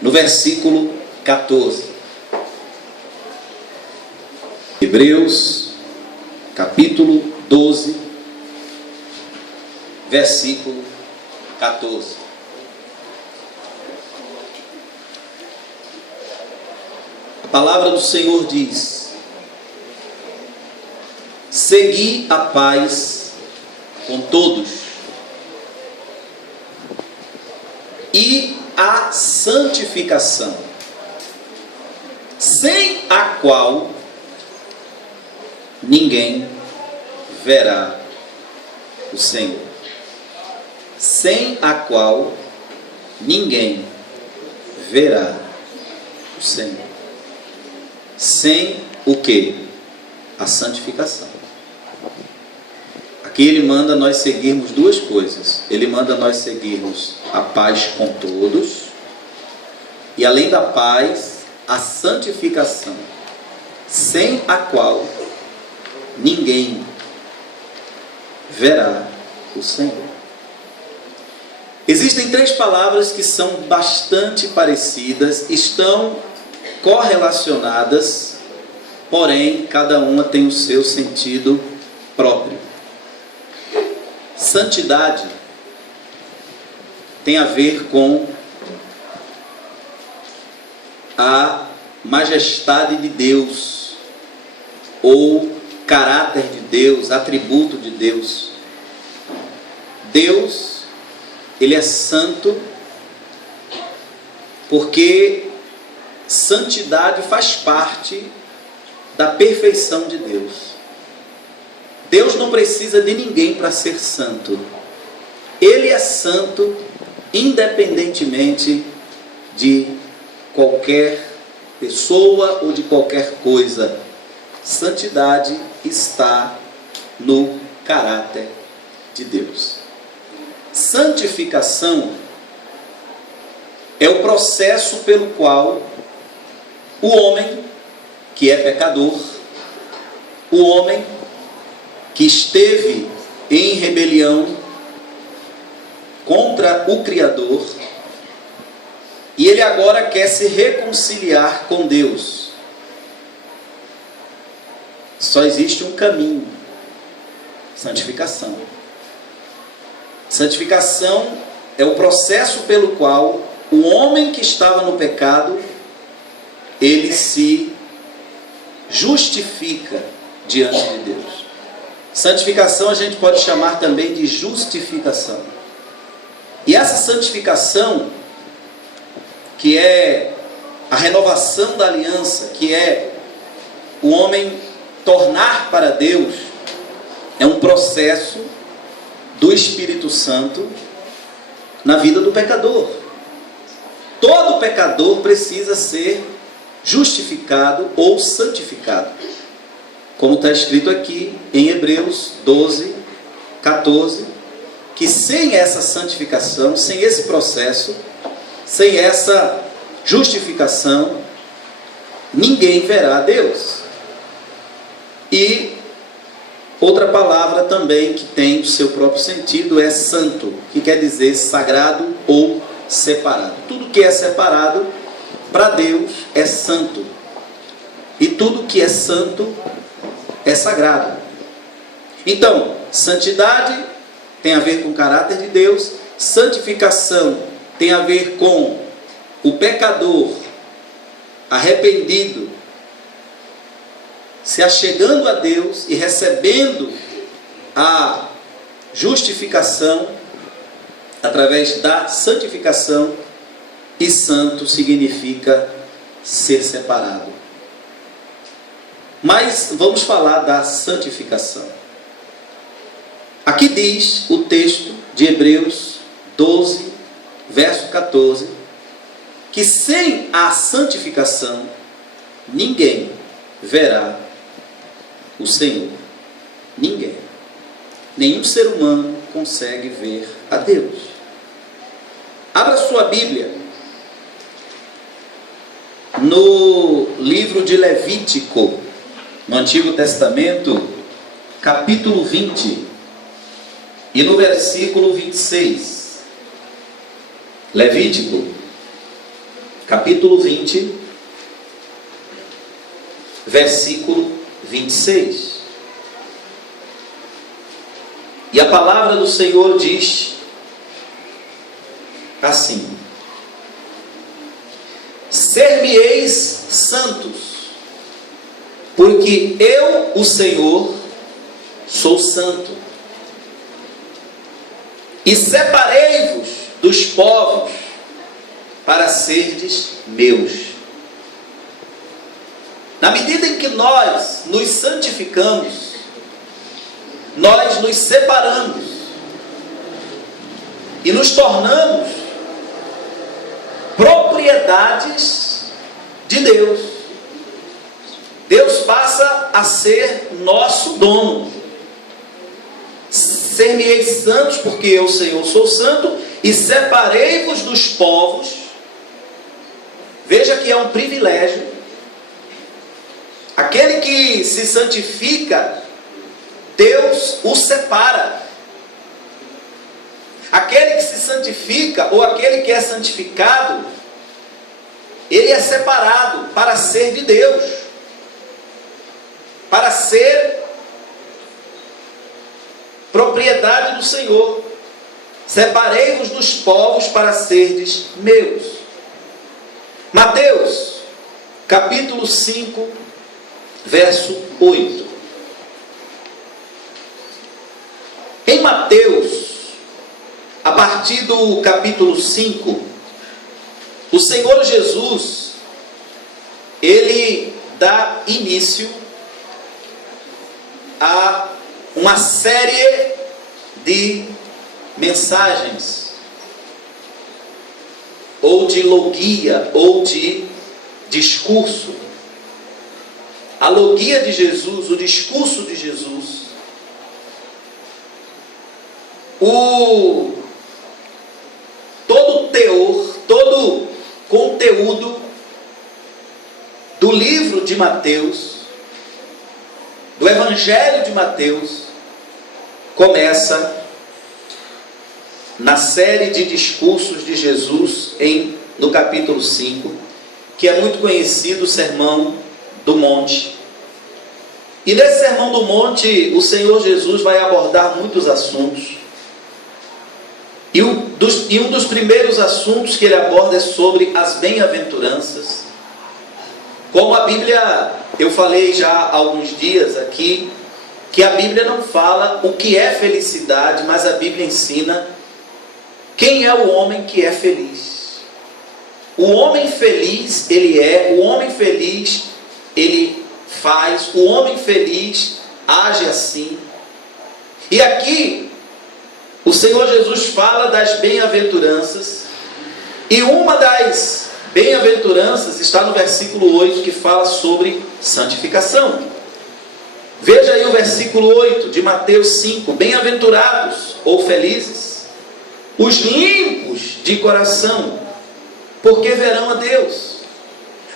no versículo 14. Hebreus, capítulo 12, versículo 14. A palavra do Senhor diz: segui a paz com todos e a santificação, sem a qual ninguém verá o Senhor. Sem a qual ninguém verá o Senhor. Sem o que? A santificação. Aqui ele manda nós seguirmos duas coisas. Ele manda nós seguirmos a paz com todos e, além da paz, a santificação, sem a qual ninguém verá o Senhor. Existem três palavras que são bastante parecidas, estão correlacionadas, porém cada uma tem o seu sentido próprio. Santidade tem a ver com a majestade de Deus, ou caráter de Deus, atributo de Deus. Deus, Ele é santo, porque santidade faz parte da perfeição de Deus. Deus não precisa de ninguém para ser santo. Ele é santo independentemente de qualquer pessoa ou de qualquer coisa. Santidade está no caráter de Deus. Santificação é o processo pelo qual o homem que é pecador, o homem que esteve em rebelião contra o Criador, e ele agora quer se reconciliar com Deus. Só existe um caminho: santificação. Santificação é o processo pelo qual o homem que estava no pecado, ele se justifica diante de Deus. Santificação a gente pode chamar também de justificação. E essa santificação, que é a renovação da aliança, que é o homem tornar para Deus, é um processo do Espírito Santo na vida do pecador. Todo pecador precisa ser justificado ou santificado, como está escrito aqui em Hebreus 12, 14, que sem essa santificação, sem esse processo, sem essa justificação, ninguém verá a Deus. E outra palavra também que tem o seu próprio sentido é santo, que quer dizer sagrado ou separado. Tudo que é separado para Deus é santo, e tudo que é santo é sagrado. Então, santidade tem a ver com o caráter de Deus, santificação tem a ver com o pecador arrependido se achegando a Deus e recebendo a justificação através da santificação. E santo significa ser separado. Mas vamos falar da santificação. Aqui diz o texto de Hebreus 12, verso 14, que sem a santificação ninguém verá o Senhor. Ninguém. Nenhum ser humano consegue ver a Deus. Abra sua Bíblia no livro de Levítico, no Antigo Testamento, capítulo 20, e no versículo 26. Levítico, capítulo 20, versículo 26. E a palavra do Senhor diz assim: ser-me-eis santos, porque eu, o Senhor, sou santo. E separei-vos dos povos para serdes meus. Na medida em que nós nos santificamos, nós nos separamos e nos tornamos propriedades de Deus. Deus passa a ser nosso dono. Ser-me-eis santos, porque eu, Senhor, sou santo, e separei-vos dos povos. Veja que é um privilégio. Aquele que se santifica, Deus o separa. Aquele que se santifica, ou aquele que é santificado, ele é separado para ser de Deus, para ser propriedade do Senhor. Separei-vos dos povos para serdes meus. Mateus, capítulo 5, verso 8. Em Mateus, a partir do capítulo 5, o Senhor Jesus, ele dá início a uma série de mensagens, ou de logia, ou de discurso. A logia de Jesus, o discurso de Jesus, todo o teor, todo o conteúdo do livro de Mateus, do Evangelho de Mateus, começa na série de discursos de Jesus no capítulo 5, que é muito conhecido, o Sermão do Monte. E nesse Sermão do Monte, o Senhor Jesus vai abordar muitos assuntos. E um dos primeiros assuntos que ele aborda é sobre as bem-aventuranças. Como a Bíblia, eu falei já há alguns dias aqui, que a Bíblia não fala o que é felicidade, mas a Bíblia ensina quem é o homem que é feliz. O homem feliz, o homem feliz, ele faz, o homem feliz age assim. E aqui, o Senhor Jesus fala das bem-aventuranças, e uma das bem-aventuranças está no versículo 8, que fala sobre santificação. Veja aí o versículo 8 de Mateus 5. Bem-aventurados ou felizes os limpos de coração, porque verão a Deus.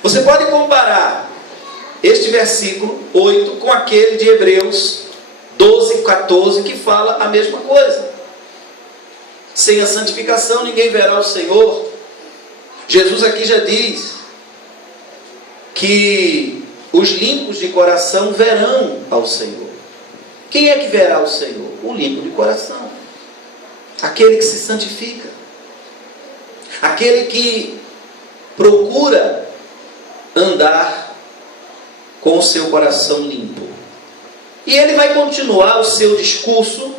Você pode comparar este versículo 8 com aquele de Hebreus 12, 14, que fala a mesma coisa. Sem a santificação ninguém verá o Senhor. Jesus aqui já diz que os limpos de coração verão ao Senhor. Quem é que verá o Senhor? O limpo de coração. Aquele que se santifica. Aquele que procura andar com o seu coração limpo. E ele vai continuar o seu discurso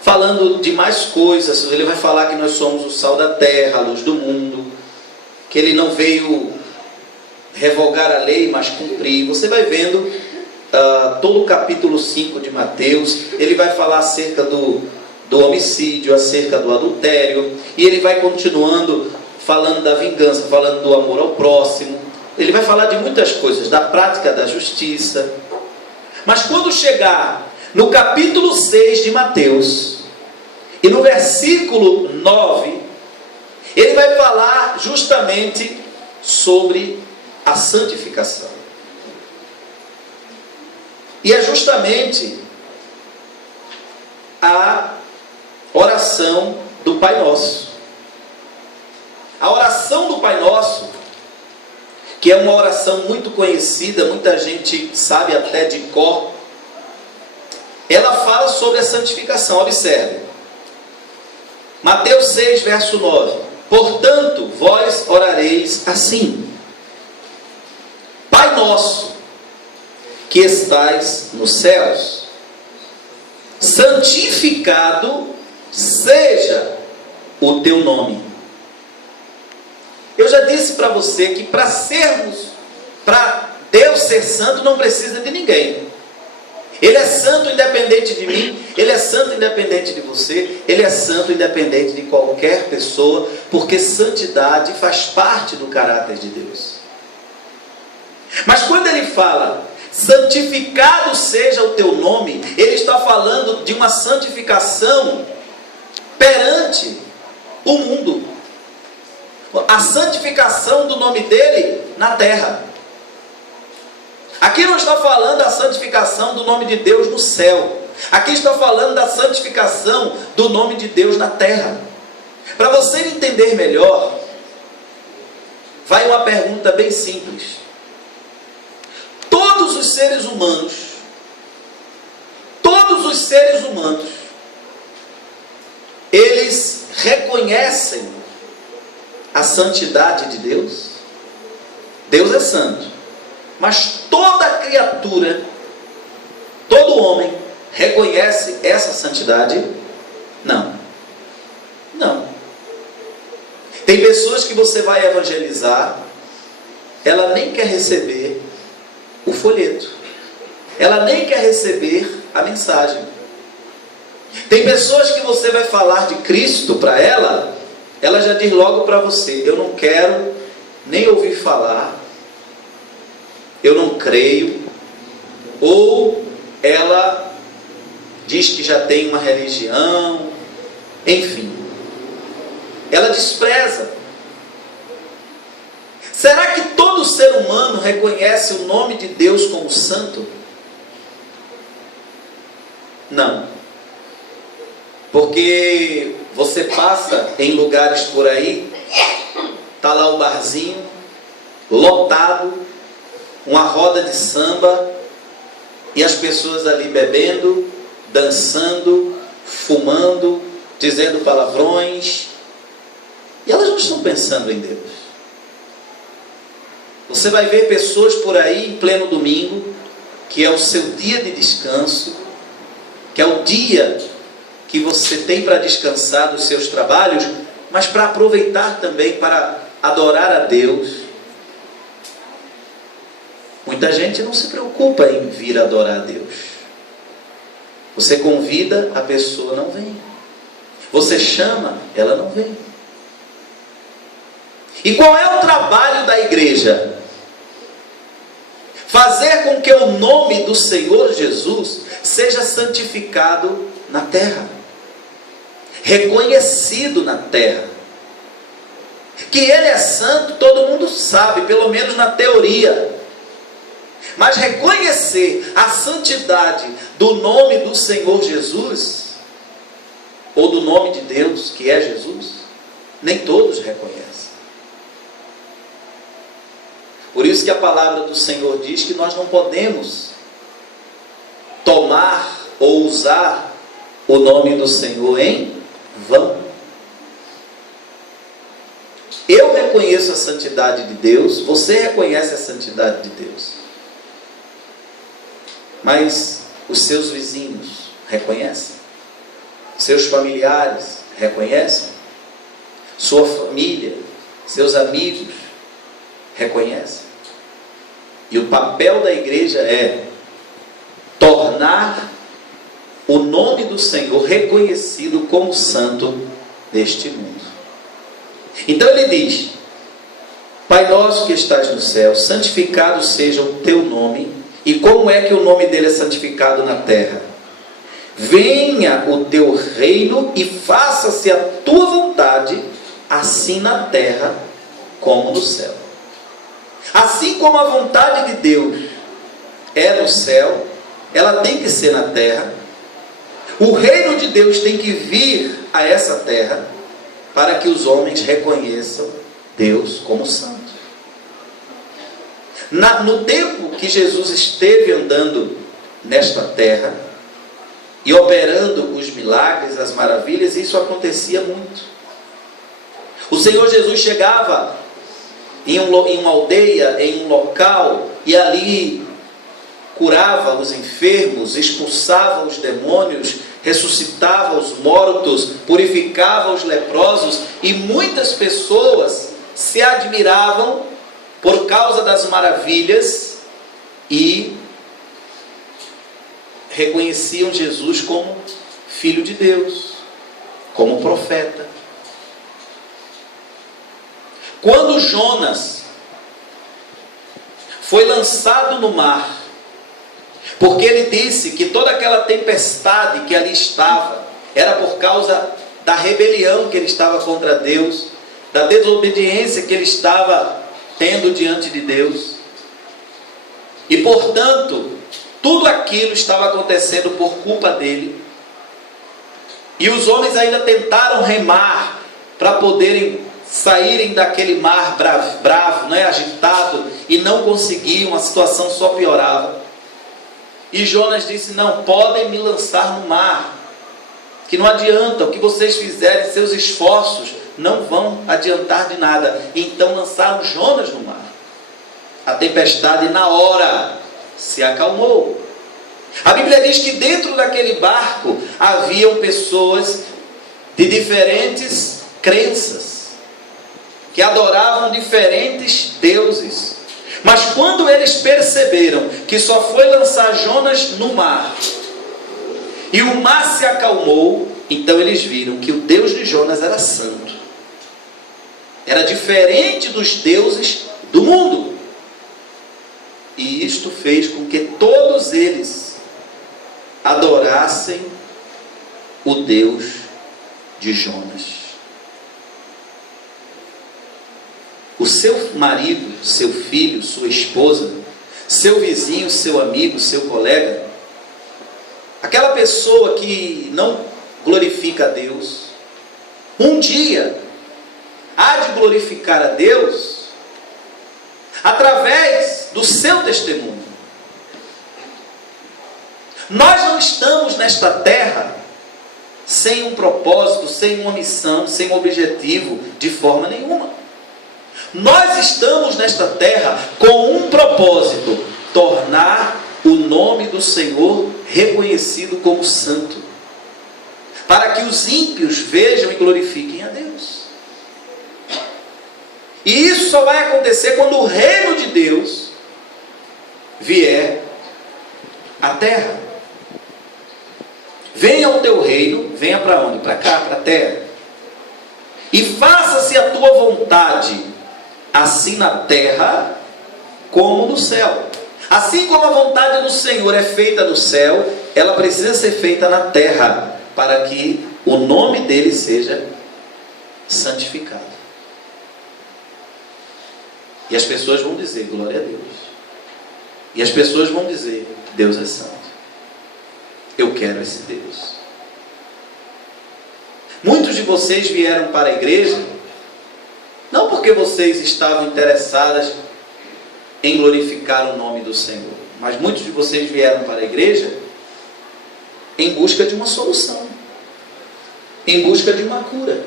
falando de mais coisas. Ele vai falar que nós somos o sal da terra, a luz do mundo, que ele não veio revogar a lei, mas cumprir. Você vai vendo todo o capítulo 5 de Mateus. Ele vai falar acerca do homicídio, acerca do adultério, e ele vai continuando falando da vingança, falando do amor ao próximo. Ele vai falar de muitas coisas, da prática da justiça. Mas quando chegar no capítulo 6 de Mateus, e no versículo 9, ele vai falar justamente sobre a santificação. E é justamente a oração do Pai Nosso. A oração do Pai Nosso que é uma oração muito conhecida, muita gente sabe até de cor. Ela fala sobre a santificação. Observe. Mateus 6, verso 9. Portanto, vós orareis assim: Pai nosso, que estais nos céus, santificado seja o teu nome. Eu já disse para você que para Deus ser santo não precisa de ninguém. Ele é santo independente de mim, Ele é santo independente de você, Ele é santo independente de qualquer pessoa, porque santidade faz parte do caráter de Deus. Mas quando Ele fala, santificado seja o teu nome, Ele está falando de uma santificação perante o mundo. A santificação do nome dEle na terra. Aqui não está falando da santificação do nome de Deus no céu. Aqui está falando da santificação do nome de Deus na terra. Para você entender melhor, vai uma pergunta bem simples. Todos os seres humanos, eles reconhecem a santidade de Deus? Deus é santo. Mas toda criatura, todo homem, reconhece essa santidade? Não. Não. Tem pessoas que você vai evangelizar, ela nem quer receber o folheto. Ela nem quer receber a mensagem. Tem pessoas que você vai falar de Cristo para ela, ela já diz logo para você: eu não quero nem ouvir falar, eu não creio. Ou ela diz que já tem uma religião, enfim, ela despreza. Será que todo ser humano reconhece o nome de Deus como santo? Não. Porque você passa em lugares por aí, está lá o barzinho, lotado, uma roda de samba, e as pessoas ali bebendo, dançando, fumando, dizendo palavrões, e elas não estão pensando em Deus. Você vai ver pessoas por aí em pleno domingo, que é o seu dia de descanso, que é o dia que você tem para descansar dos seus trabalhos, mas para aproveitar também para adorar a Deus. Muita gente não se preocupa em vir adorar a Deus. Você convida, a pessoa não vem. Você chama, ela não vem. E qual é o trabalho da igreja? Fazer com que o nome do Senhor Jesus seja santificado na terra, reconhecido na terra. Que Ele é santo, todo mundo sabe, pelo menos na teoria. Mas reconhecer a santidade do nome do Senhor Jesus, ou do nome de Deus, que é Jesus, nem todos reconhecem. Por isso que a palavra do Senhor diz que nós não podemos tomar ou usar o nome do Senhor em vão. Eu reconheço a santidade de Deus, você reconhece a santidade de Deus. Mas os seus vizinhos reconhecem? Seus familiares reconhecem? Sua família, seus amigos reconhecem? E o papel da igreja é tornar o nome do Senhor reconhecido como santo neste mundo. Então ele diz: Pai nosso que estás no céu, santificado seja o teu nome. E como é que o nome dele é santificado na terra? Venha o teu reino e faça-se a tua vontade, assim na terra como no céu. Assim como a vontade de Deus é no céu, ela tem que ser na terra. O reino de Deus tem que vir a essa terra para que os homens reconheçam Deus como santo. No tempo que Jesus esteve andando nesta terra e operando os milagres, as maravilhas, isso acontecia muito. O Senhor Jesus chegava em uma aldeia, em um local, e ali curava os enfermos, expulsava os demônios, ressuscitava os mortos, purificava os leprosos, e muitas pessoas se admiravam por causa das maravilhas e reconheciam Jesus como Filho de Deus, como profeta. Quando Jonas foi lançado no mar, porque ele disse que toda aquela tempestade que ali estava era por causa da rebelião que ele estava contra Deus, da desobediência que ele estava tendo diante de Deus, e portanto tudo aquilo estava acontecendo por culpa dele, e os homens ainda tentaram remar para poderem saírem daquele mar bravo, agitado, e não conseguiam, a situação só piorava. E Jonas disse: não, podem me lançar no mar, que não adianta, o que vocês fizerem, seus esforços não vão adiantar de nada. E então lançaram Jonas no mar. A tempestade na hora se acalmou. A Bíblia diz que dentro daquele barco haviam pessoas de diferentes crenças, que adoravam diferentes deuses. Mas quando eles perceberam que só foi lançar Jonas no mar, e o mar se acalmou, então eles viram que o Deus de Jonas era santo, era diferente dos deuses do mundo. E isto fez com que todos eles adorassem o Deus de Jonas. O seu marido, seu filho, sua esposa, seu vizinho, seu amigo, seu colega, aquela pessoa que não glorifica a Deus, um dia há de glorificar a Deus através do seu testemunho. Nós não estamos nesta terra sem um propósito, sem uma missão, sem um objetivo, de forma nenhuma. Nós estamos nesta terra com um propósito: tornar o nome do Senhor reconhecido como santo, para que os ímpios vejam e glorifiquem a Deus. E isso só vai acontecer quando o reino de Deus vier à terra. Venha o teu reino, venha para onde? Para cá, para a terra. E faça-se a tua vontade, assim na terra como no céu. Assim como a vontade do Senhor é feita no céu, ela precisa ser feita na terra, para que o nome dele seja santificado. E as pessoas vão dizer: glória a Deus. E as pessoas vão dizer: Deus é santo. Eu quero esse Deus. Muitos de vocês vieram para a igreja não porque vocês estavam interessadas em glorificar o nome do Senhor, mas muitos de vocês vieram para a igreja em busca de uma solução, em busca de uma cura,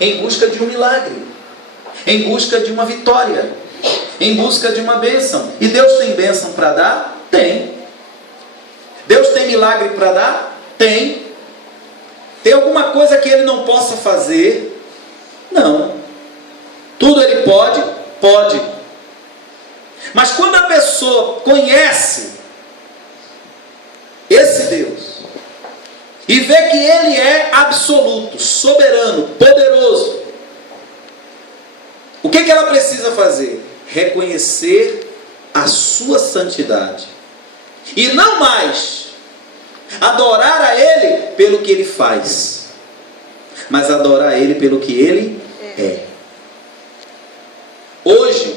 em busca de um milagre, em busca de uma vitória, em busca de uma bênção. E Deus tem bênção para dar? Tem. Deus tem milagre para dar? Tem. Tem alguma coisa que Ele não possa fazer? Não. Tudo Ele pode? Pode. Mas quando a pessoa conhece esse Deus e vê que Ele é absoluto, soberano, poderoso, o que ela precisa fazer? Reconhecer a sua santidade. E não mais adorar a Ele pelo que Ele faz, mas adorar a Ele pelo que Ele é. Hoje,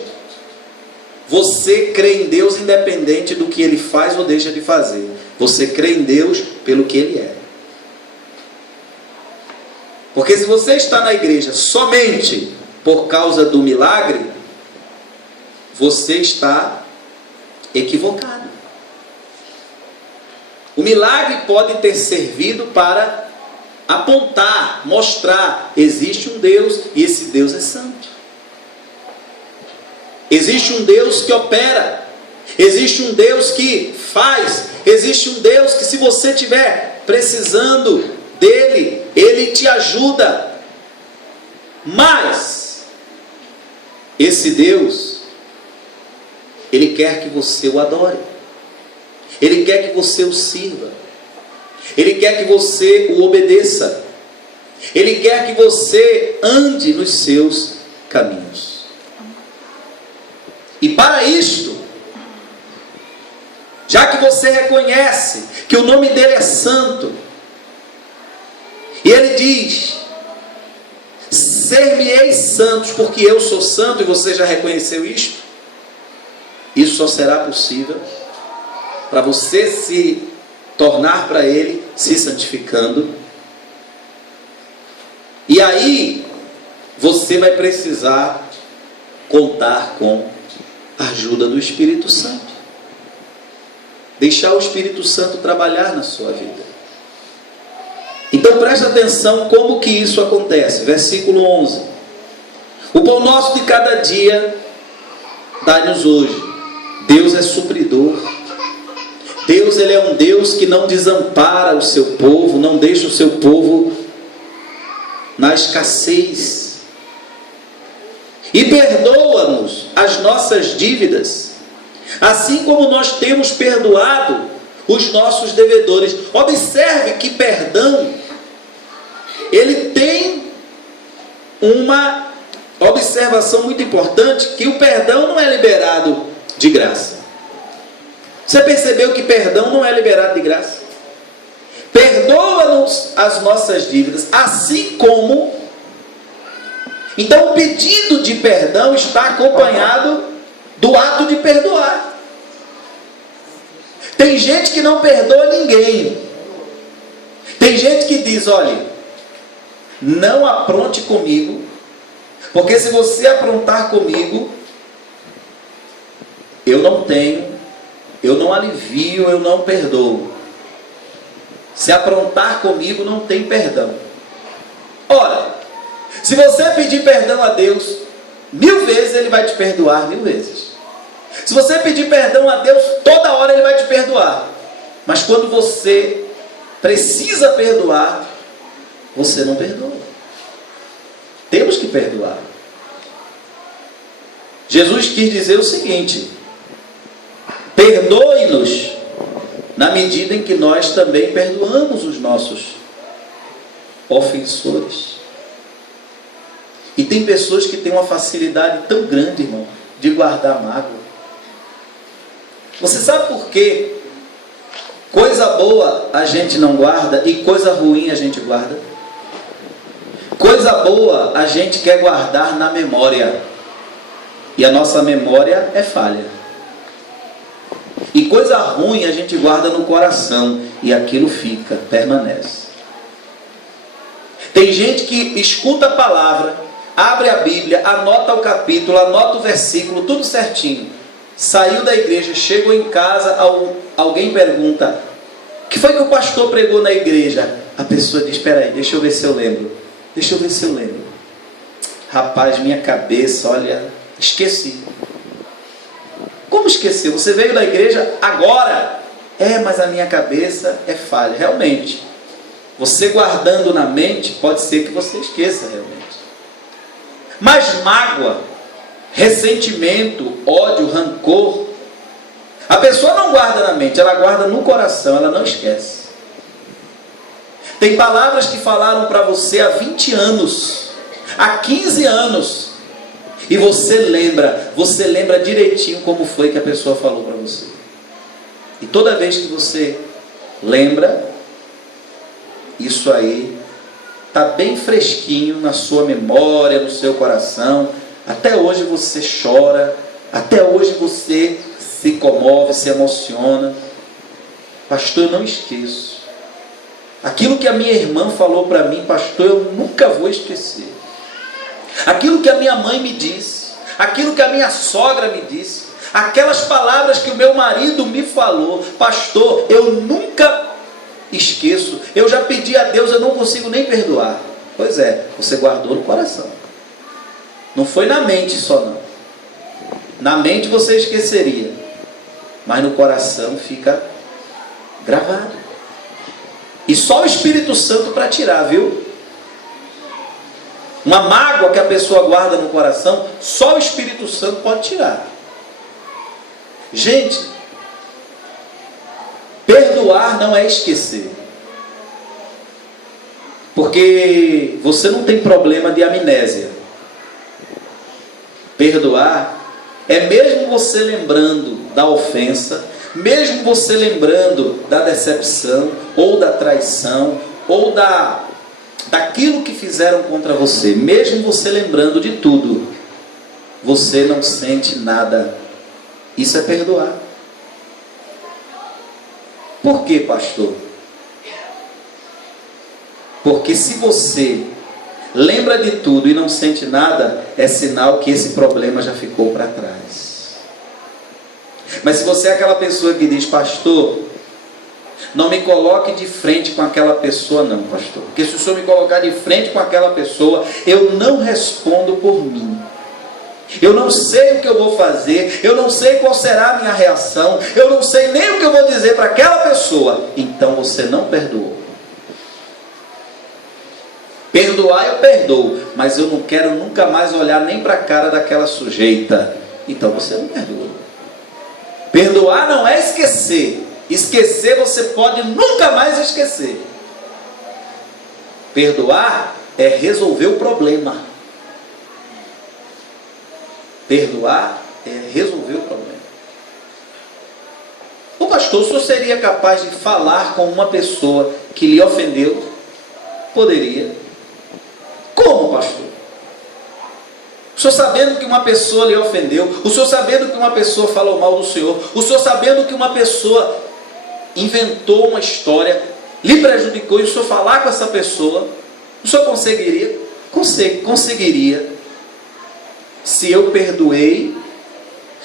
você crê em Deus independente do que Ele faz ou deixa de fazer. Você crê em Deus pelo que Ele é. Porque se você está na igreja somente por causa do milagre, você está equivocado. O milagre pode ter servido para apontar, mostrar, existe um Deus e esse Deus é santo. Existe um Deus que opera, existe um Deus que faz, existe um Deus que, se você estiver precisando dele, ele te ajuda. Mas esse Deus, ele quer que você o adore, ele quer que você o sirva, ele quer que você o obedeça, ele quer que você ande nos seus caminhos. E para isto, já que você reconhece que o nome dele é santo, e ele diz: ser-me-eis santos, porque eu sou santo, e você já reconheceu isto, isso só será possível para você se tornar para ele, se santificando. E aí você vai precisar contar com a ajuda do Espírito Santo. Deixar o Espírito Santo trabalhar na sua vida. Então preste atenção como que isso acontece. Versículo 11. O pão nosso de cada dia dá-nos hoje. Deus é supridor. Deus, ele é um Deus que não desampara o seu povo, não deixa o seu povo na escassez. E perdoa-nos as nossas dívidas, assim como nós temos perdoado os nossos devedores. Observe que perdão, ele tem uma observação muito importante, que o perdão não é liberado de graça. Você percebeu que perdão não é liberado de graça? Perdoa-nos as nossas dívidas, assim como... Então o pedido de perdão está acompanhado do ato de perdoar. Tem gente que não perdoa ninguém. Tem gente que diz: olha, não apronte comigo, porque se você aprontar comigo, eu não tenho, eu não alivio, eu não perdoo. Se aprontar comigo, não tem perdão. Ora, se você pedir perdão a Deus 1000 vezes, ele vai te perdoar 1000 vezes. Se você pedir perdão a Deus, toda hora ele vai te perdoar. Mas quando você precisa perdoar, você não perdoa. Temos que perdoar. Jesus quis dizer o seguinte: perdoe-nos na medida em que nós também perdoamos os nossos ofensores. E tem pessoas que têm uma facilidade tão grande, irmão, de guardar mágoa. Você sabe por quê? Coisa boa a gente não guarda e coisa ruim a gente guarda. Coisa boa a gente quer guardar na memória, e a nossa memória é falha. E coisa ruim a gente guarda no coração, e aquilo fica, permanece. Tem gente que escuta a palavra, abre a Bíblia, anota o capítulo, anota o versículo, tudo certinho. Saiu da igreja, chegou em casa, alguém pergunta: o que foi que o pastor pregou na igreja? A pessoa diz: espera aí, deixa eu ver se eu lembro. Deixa eu ver se eu lembro. Rapaz, minha cabeça, olha, esqueci. Como esqueceu? Você veio da igreja agora? É, mas a minha cabeça é falha. Realmente, você guardando na mente, pode ser que você esqueça realmente. Mas mágoa, ressentimento, ódio, rancor, a pessoa não guarda na mente, ela guarda no coração, ela não esquece. Tem palavras que falaram para você há 20 anos, há 15 anos, e você lembra direitinho como foi que a pessoa falou para você. E toda vez que você lembra, isso aí está bem fresquinho na sua memória, no seu coração. Até hoje você chora, até hoje você se comove, se emociona. Pastor, eu não esqueço. Aquilo que a minha irmã falou para mim, pastor, eu nunca vou esquecer. Aquilo que a minha mãe me disse, aquilo que a minha sogra me disse, aquelas palavras que o meu marido me falou, pastor, eu nunca esqueço, eu já pedi a Deus, eu não consigo nem perdoar. Pois é, você guardou no coração. Não foi na mente só não. Na mente você esqueceria, mas no coração fica gravado. E só o Espírito Santo para tirar, viu? Uma mágoa que a pessoa guarda no coração, só o Espírito Santo pode tirar. Gente, perdoar não é esquecer. Porque você não tem problema de amnésia. Perdoar é mesmo você lembrando da ofensa, mesmo você lembrando da decepção, ou da traição, ou daquilo que fizeram contra você, mesmo você lembrando de tudo, você não sente nada. Isso é perdoar. Por quê, pastor? Porque se você lembra de tudo e não sente nada, é sinal que esse problema já ficou para trás. Mas se você é aquela pessoa que diz, pastor, não me coloque de frente com aquela pessoa não, pastor. Porque se o senhor me colocar de frente com aquela pessoa, eu não respondo por mim. Eu não sei o que eu vou fazer, eu não sei qual será a minha reação, eu não sei nem o que eu vou dizer para aquela pessoa. Então você não perdoou. Perdoar eu perdoo, mas eu não quero nunca mais olhar nem para a cara daquela sujeita. Então você não perdoou. Perdoar não é esquecer. Esquecer você pode nunca mais esquecer. Perdoar é resolver o problema. Perdoar é resolver o problema. O pastor, o senhor seria capaz de falar com uma pessoa que lhe ofendeu? Poderia. Como, pastor? O senhor sabendo que uma pessoa lhe ofendeu, o senhor sabendo que uma pessoa falou mal do senhor, o senhor sabendo que uma pessoa inventou uma história, lhe prejudicou, e o senhor falar com essa pessoa, o senhor conseguiria? Conseguiria. Se eu perdoei,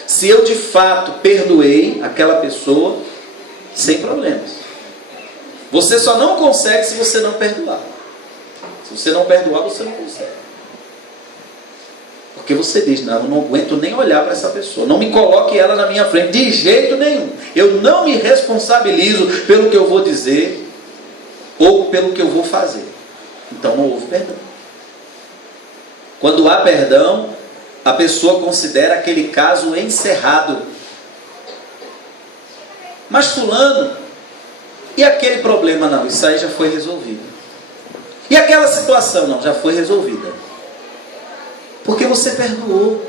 se eu de fato perdoei aquela pessoa, sem problemas. Você só não consegue se você não perdoar. Se você não perdoar, você não consegue. Porque você diz, não, eu não aguento nem olhar para essa pessoa, não me coloque ela na minha frente, de jeito nenhum. Eu não me responsabilizo pelo que eu vou dizer, ou pelo que eu vou fazer. Então não houve perdão. Quando há perdão, a pessoa considera aquele caso encerrado. Mas fulano, e aquele problema? Não, isso aí já foi resolvido. E aquela situação? Não, já foi resolvida. Porque você perdoou.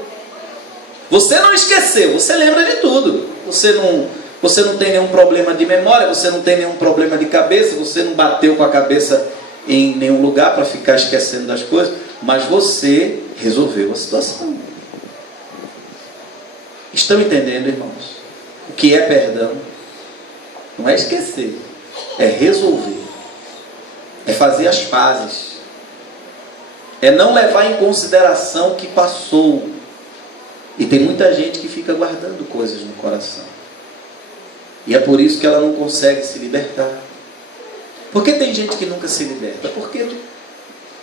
Você não esqueceu, você lembra de tudo. Você não tem nenhum problema de memória, você não tem nenhum problema de cabeça, você não bateu com a cabeça em nenhum lugar para ficar esquecendo das coisas, mas você resolveu a situação. Estão entendendo, irmãos? O que é perdão? Não é esquecer, é resolver, é fazer as pazes, é não levar em consideração o que passou. E tem muita gente que fica guardando coisas no coração, e é por isso que ela não consegue se libertar. Por que tem gente que nunca se liberta? Porque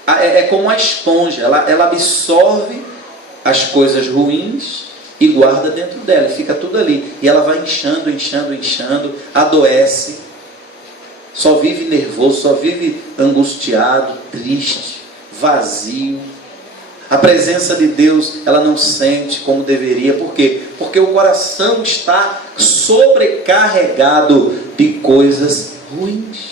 é como uma esponja, ela absorve as coisas ruins e guarda dentro dela, e fica tudo ali, e ela vai inchando, adoece, só vive nervoso, só vive angustiado, triste, vazio. A presença de Deus ela não sente como deveria. Por quê? Porque o coração está sobrecarregado de coisas ruins.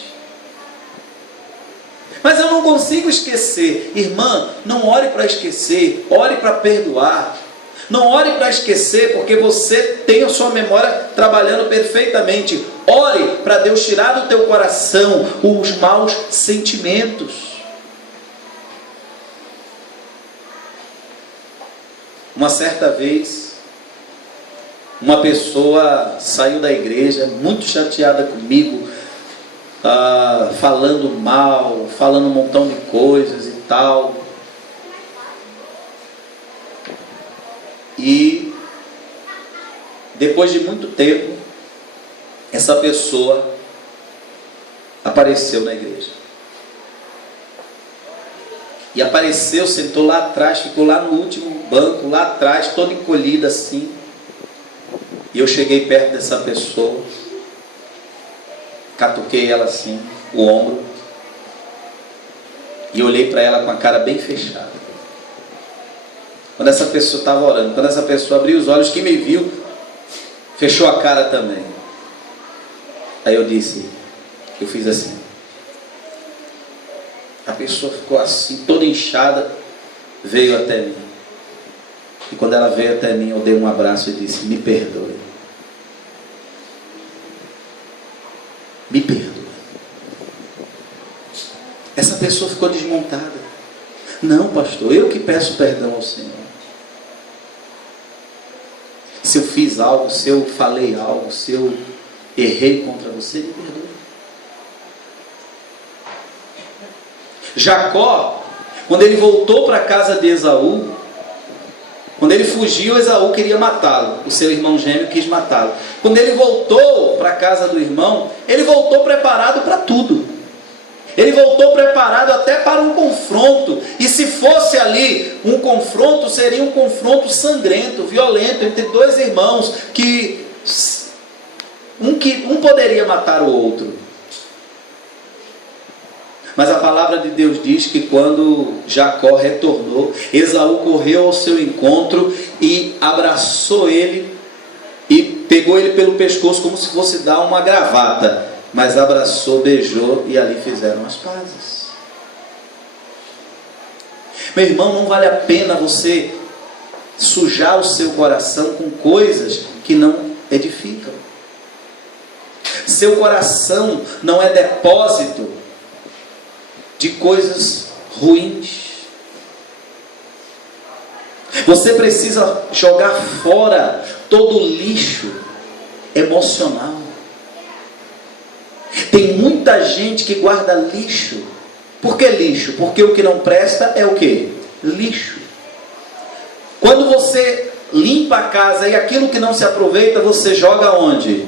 Mas eu não consigo esquecer. Irmã, não ore para esquecer, ore para perdoar. Não ore para esquecer, porque você tem a sua memória trabalhando perfeitamente. Ore para Deus tirar do teu coração os maus sentimentos. Uma certa vez, uma pessoa saiu da igreja muito chateada comigo, falando mal, falando um montão de coisas e tal. E depois de muito tempo, essa pessoa apareceu na igreja. E apareceu, sentou lá atrás, ficou lá no último banco, lá atrás, toda encolhida assim. E eu cheguei perto dessa pessoa, catuquei ela assim, o ombro, e olhei para ela com a cara bem fechada. Quando essa pessoa estava orando, quando essa pessoa abriu os olhos, que me viu, fechou a cara também. Aí eu fiz assim. A pessoa ficou assim, toda inchada, veio até mim. E quando ela veio até mim, eu dei um abraço e disse: me perdoe. Me perdoe. Essa pessoa ficou desmontada. Não, pastor, eu que peço perdão ao Senhor. Se eu fiz algo, se eu falei algo, se eu errei contra você, me perdoe. Jacó, quando ele voltou para a casa de Esaú, quando ele fugiu, Esaú queria matá-lo. O seu irmão gêmeo quis matá-lo. Quando ele voltou para a casa do irmão, ele voltou preparado para tudo. Ele voltou preparado até para um confronto. E se fosse ali um confronto, seria um confronto sangrento, violento, entre dois irmãos, que um poderia matar o outro. Mas a palavra de Deus diz que quando Jacó retornou, Esaú correu ao seu encontro e abraçou ele e pegou ele pelo pescoço como se fosse dar uma gravata. Mas abraçou, beijou e ali fizeram as pazes. Meu irmão, não vale a pena você sujar o seu coração com coisas que não edificam. Seu coração não é depósito de coisas ruins. Você precisa jogar fora todo o lixo emocional. Tem muita gente que guarda lixo. Por que lixo? Porque o que não presta é o que? Lixo. Quando você limpa a casa e aquilo que não se aproveita, você joga onde?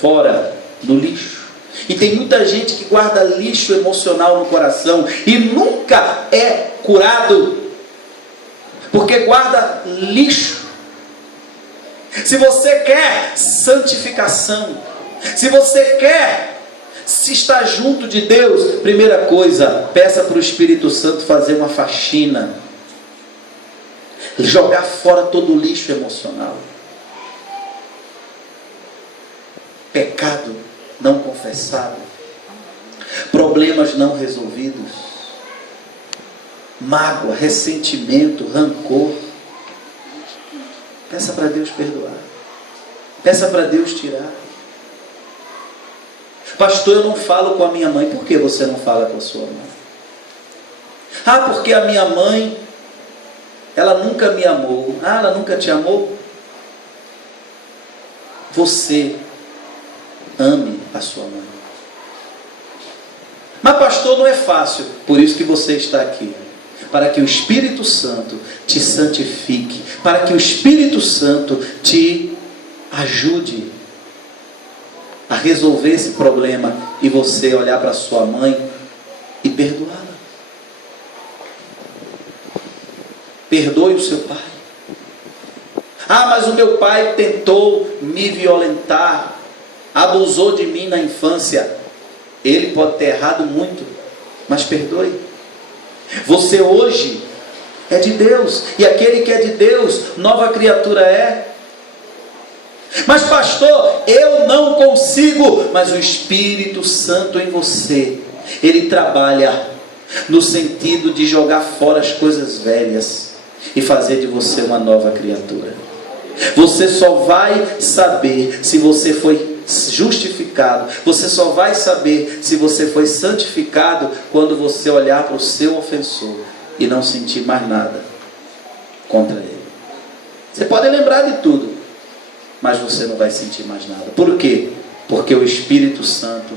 Fora, no lixo. E tem muita gente que guarda lixo emocional no coração e nunca é curado, porque guarda lixo. Se você quer santificação, se você quer se estar junto de Deus, primeira coisa, peça para o Espírito Santo fazer uma faxina, jogar fora todo o lixo emocional. Pecado não confessado, problemas não resolvidos, mágoa, ressentimento, rancor. Peça para Deus perdoar, peça para Deus tirar. Pastor, eu não falo com a minha mãe. Por que você não fala com a sua mãe? Ah, porque a minha mãe, ela nunca me amou. Ah, ela nunca te amou? Você ame a sua mãe. Mas pastor, não é fácil. Por isso que você está aqui, para que o Espírito Santo te santifique, para que o Espírito Santo te ajude a resolver esse problema e você olhar para sua mãe e perdoá-la. Perdoe o seu pai. Ah, mas o meu pai tentou me violentar, abusou de mim na infância. Ele pode ter errado muito, mas perdoe. Você hoje é de Deus, e aquele que é de Deus, nova criatura é. Mas pastor, eu não consigo. Mas o Espírito Santo em você, ele trabalha no sentido de jogar fora as coisas velhas e fazer de você uma nova criatura. Você só vai saber se você foi justificado, você só vai saber se você foi santificado quando você olhar para o seu ofensor e não sentir mais nada contra ele. Você pode lembrar de tudo, mas você não vai sentir mais nada. Por quê? Porque o Espírito Santo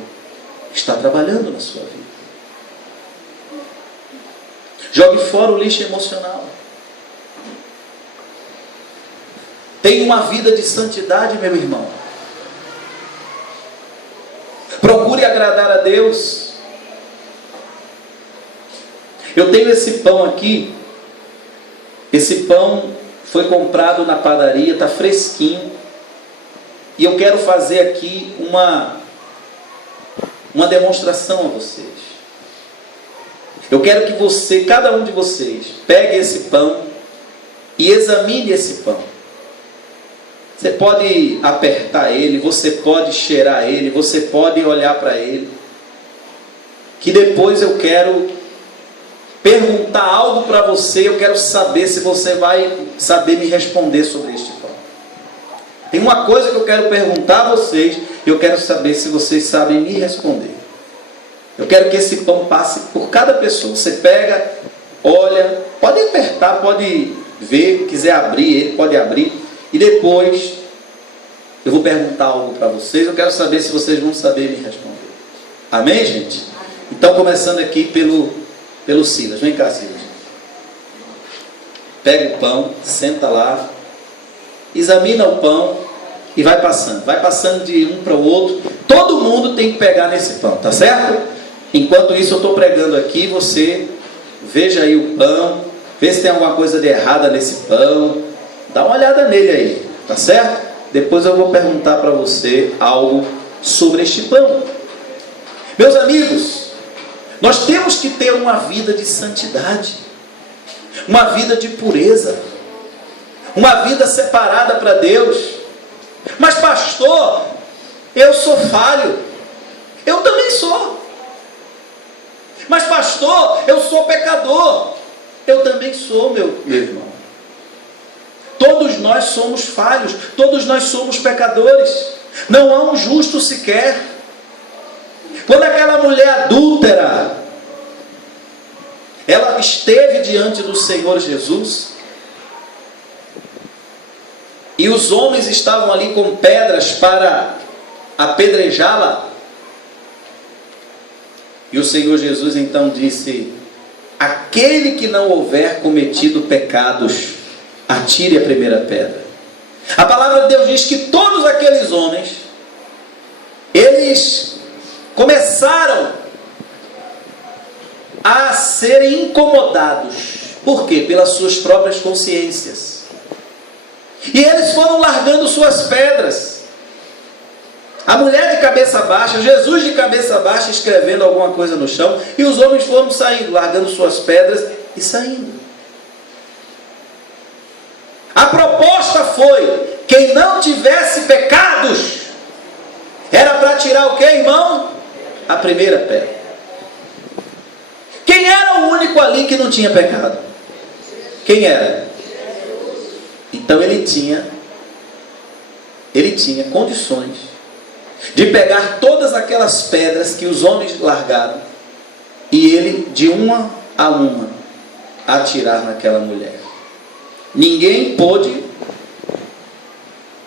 está trabalhando na sua vida. Jogue fora o lixo emocional. Tenha uma vida de santidade, meu irmão. Procure agradar a Deus. Eu tenho esse pão aqui. Esse pão foi comprado na padaria, está fresquinho. E eu quero fazer aqui uma demonstração a vocês. Eu quero que você, cada um de vocês, pegue esse pão e examine esse pão. Você pode apertar ele, você pode cheirar ele, você pode olhar para ele. Que depois eu quero perguntar algo para você, eu quero saber se você vai saber me responder sobre este pão. Tem uma coisa que eu quero perguntar a vocês, e eu quero saber se vocês sabem me responder. Eu quero que esse pão passe por cada pessoa. Você pega, olha, pode apertar, pode ver, quiser abrir ele, pode abrir. E depois eu vou perguntar algo para vocês. Eu quero saber se vocês vão saber me responder. Amém, gente? Então, começando aqui pelo Silas. Vem cá, Silas. Pega o pão, senta lá, examina o pão e vai passando. Vai passando de um para o outro. Todo mundo tem que pegar nesse pão, tá certo? Enquanto isso eu estou pregando aqui, você veja aí o pão, vê se tem alguma coisa de errada nesse pão. Dá uma olhada nele aí, tá certo? Depois eu vou perguntar para você algo sobre este pão. Meus amigos, nós temos que ter uma vida de santidade, uma vida de pureza, uma vida separada para Deus. Mas pastor, eu sou falho. Eu também sou. Mas pastor, eu sou pecador. Eu também sou, meu irmão. Todos nós somos falhos, todos nós somos pecadores. Não há um justo sequer. Quando aquela mulher adúltera, ela esteve diante do Senhor Jesus, e os homens estavam ali com pedras para apedrejá-la, e o Senhor Jesus então disse: aquele que não houver cometido pecados, atire a primeira pedra. A palavra de Deus diz que todos aqueles homens, eles começaram a serem incomodados. Por quê? Pelas suas próprias consciências. E eles foram largando suas pedras. A mulher de cabeça baixa, Jesus de cabeça baixa, escrevendo alguma coisa no chão, e os homens foram saindo, largando suas pedras e saindo. A proposta foi: quem não tivesse pecados, era para tirar o que, irmão? A primeira pedra. Quem era o único ali que não tinha pecado? Quem era? Então ele tinha condições de pegar todas aquelas pedras que os homens largaram e ele, de uma a uma, atirar naquela mulher. Ninguém pôde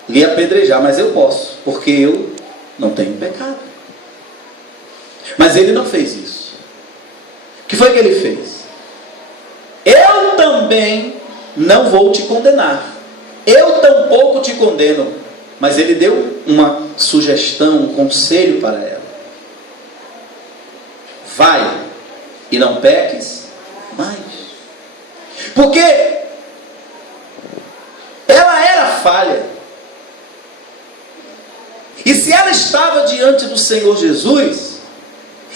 lhe apedrejar, mas eu posso, porque eu não tenho pecado. Mas ele não fez isso. O que foi que ele fez? Eu também não vou te condenar. Eu tampouco te condeno. Mas ele deu uma sugestão, um conselho para ela. Vai e não peques mais. Porque ela era falha. E se ela estava diante do Senhor Jesus,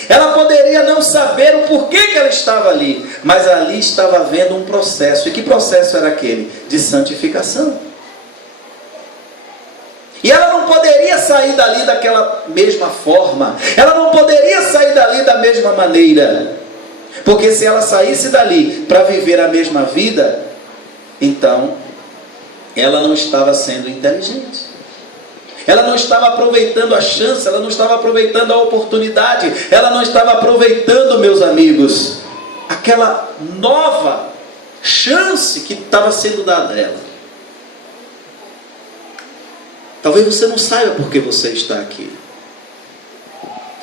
ela poderia não saber o porquê que ela estava ali, mas ali estava havendo um processo. E que processo era aquele? De santificação. E ela não poderia sair dali daquela mesma forma. Ela não poderia sair dali da mesma maneira. Porque se ela saísse dali para viver a mesma vida, então ela não estava sendo inteligente. Ela não estava aproveitando a chance, ela não estava aproveitando a oportunidade, ela não estava aproveitando, meus amigos, aquela nova chance que estava sendo dada a ela. Talvez você não saiba por que você está aqui.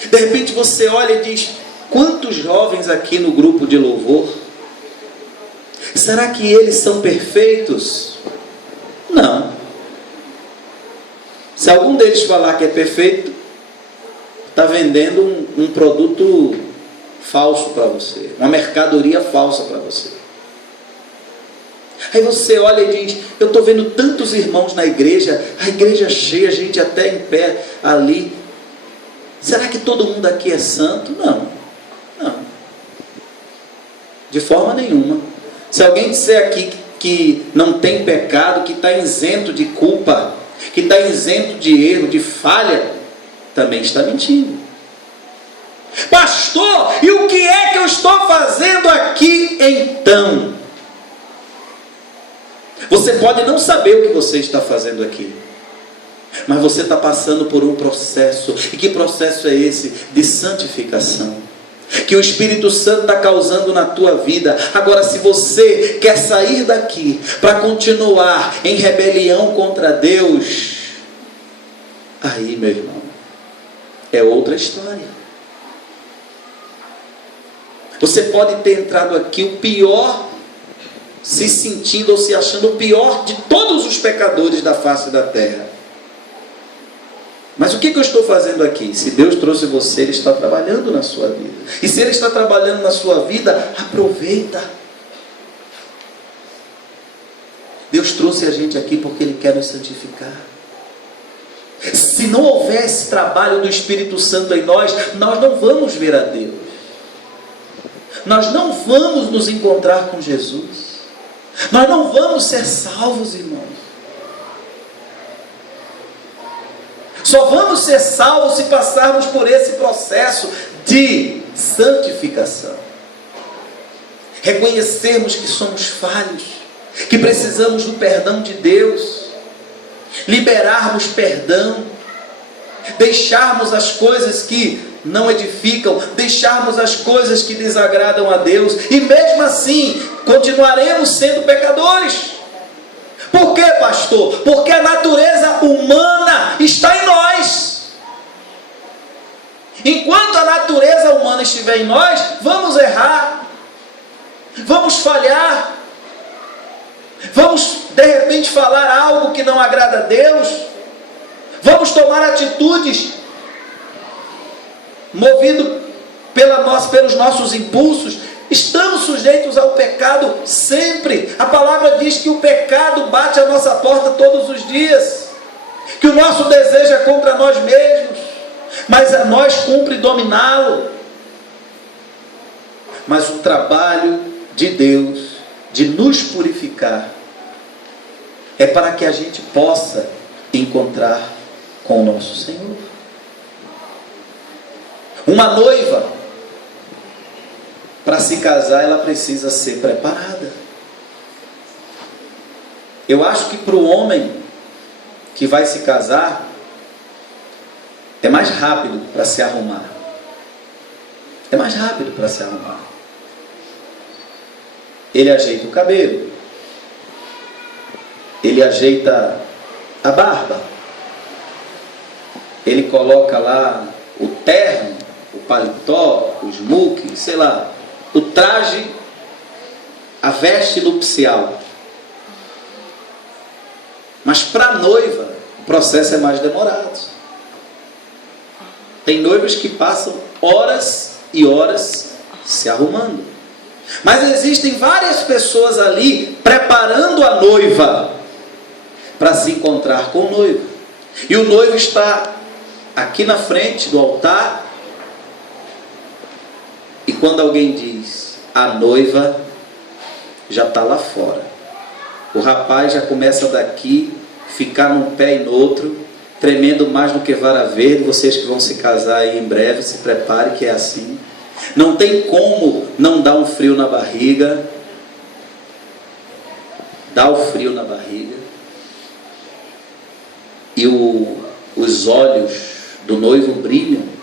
De repente você olha e diz: quantos jovens aqui no grupo de louvor? Será que eles são perfeitos? Não. Se algum deles falar que é perfeito, está vendendo um produto falso para você, uma mercadoria falsa para você. Aí você olha e diz: eu estou vendo tantos irmãos na igreja, a igreja cheia, gente até em pé ali. Será que todo mundo aqui é santo? Não, não, de forma nenhuma. Se alguém disser aqui que não tem pecado, que está isento de culpa, que está isento de erro, de falha, também está mentindo. Pastor, e o que é que eu estou fazendo aqui então? Você pode não saber o que você está fazendo aqui, mas você está passando por um processo. E que processo é esse? De santificação, que o Espírito Santo está causando na tua vida. Agora, se você quer sair daqui para continuar em rebelião contra Deus, aí, meu irmão, é outra história. Você pode ter entrado aqui o pior, se sentindo ou se achando o pior de todos os pecadores da face da terra. Mas o que eu estou fazendo aqui? Se Deus trouxe você, Ele está trabalhando na sua vida. E se Ele está trabalhando na sua vida, aproveita. Deus trouxe a gente aqui porque Ele quer nos santificar. Se não houver esse trabalho do Espírito Santo em nós, nós não vamos ver a Deus. Nós não vamos nos encontrar com Jesus. Nós não vamos ser salvos, irmãos. Só vamos ser salvos se passarmos por esse processo de santificação. Reconhecermos que somos falhos, que precisamos do perdão de Deus, liberarmos perdão, deixarmos as coisas que não edificam, deixarmos as coisas que desagradam a Deus, e mesmo assim continuaremos sendo pecadores. Por quê, pastor? Porque a natureza humana está em nós. Enquanto a natureza humana estiver em nós, vamos errar, vamos falhar, vamos de repente falar algo que não agrada a Deus, vamos tomar atitudes movido pelos nossos impulsos. Estamos sujeitos ao pecado sempre. A palavra diz que o pecado bate à nossa porta todos os dias, que o nosso desejo é contra nós mesmos, mas a nós cumpre dominá-lo. Mas o trabalho de Deus de nos purificar é para que a gente possa encontrar com o nosso Senhor. Uma noiva, para se casar, ela precisa ser preparada. Eu acho que para o homem que vai se casar, é mais rápido para se arrumar. É mais rápido para se arrumar. Ele ajeita o cabelo, ele ajeita a barba, ele coloca lá o terno, o paletó, o smoking, sei lá, o traje, a veste nupcial. Mas para a noiva, o processo é mais demorado. Tem noivas que passam horas e horas se arrumando. Mas existem várias pessoas ali preparando a noiva para se encontrar com o noivo. E o noivo está aqui na frente do altar. E quando alguém diz, a noiva já está lá fora, o rapaz já começa daqui, ficar num pé e no outro, tremendo mais do que vara verde. Vocês que vão se casar aí em breve, se preparem que é assim. Não tem como não dar um frio na barriga. Dá o frio na barriga. E os olhos do noivo brilham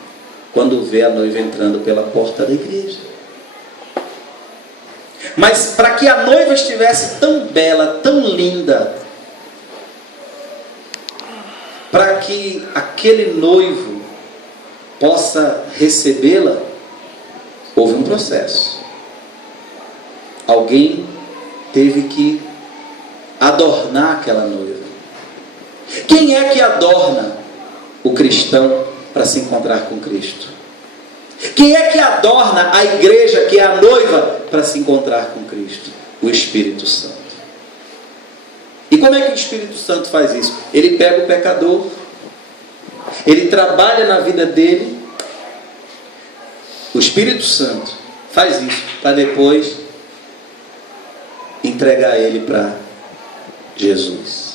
quando vê a noiva entrando pela porta da igreja. Mas para que a noiva estivesse tão bela, tão linda, para que aquele noivo possa recebê-la, houve um processo. Alguém teve que adornar aquela noiva, Quem é que adorna o cristão para se encontrar com Cristo? Quem é que adorna a igreja, que é a noiva, para se encontrar com Cristo? O Espírito Santo. E como é que o Espírito Santo faz isso? Ele pega o pecador, ele trabalha na vida dele. O Espírito Santo faz isso para depois entregar ele para Jesus.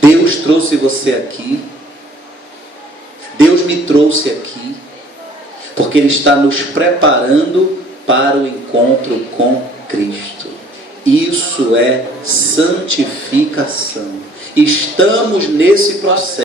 Deus trouxe você aqui, Deus me trouxe aqui, porque Ele está nos preparando para o encontro com Cristo. Isso é santificação. Estamos nesse processo.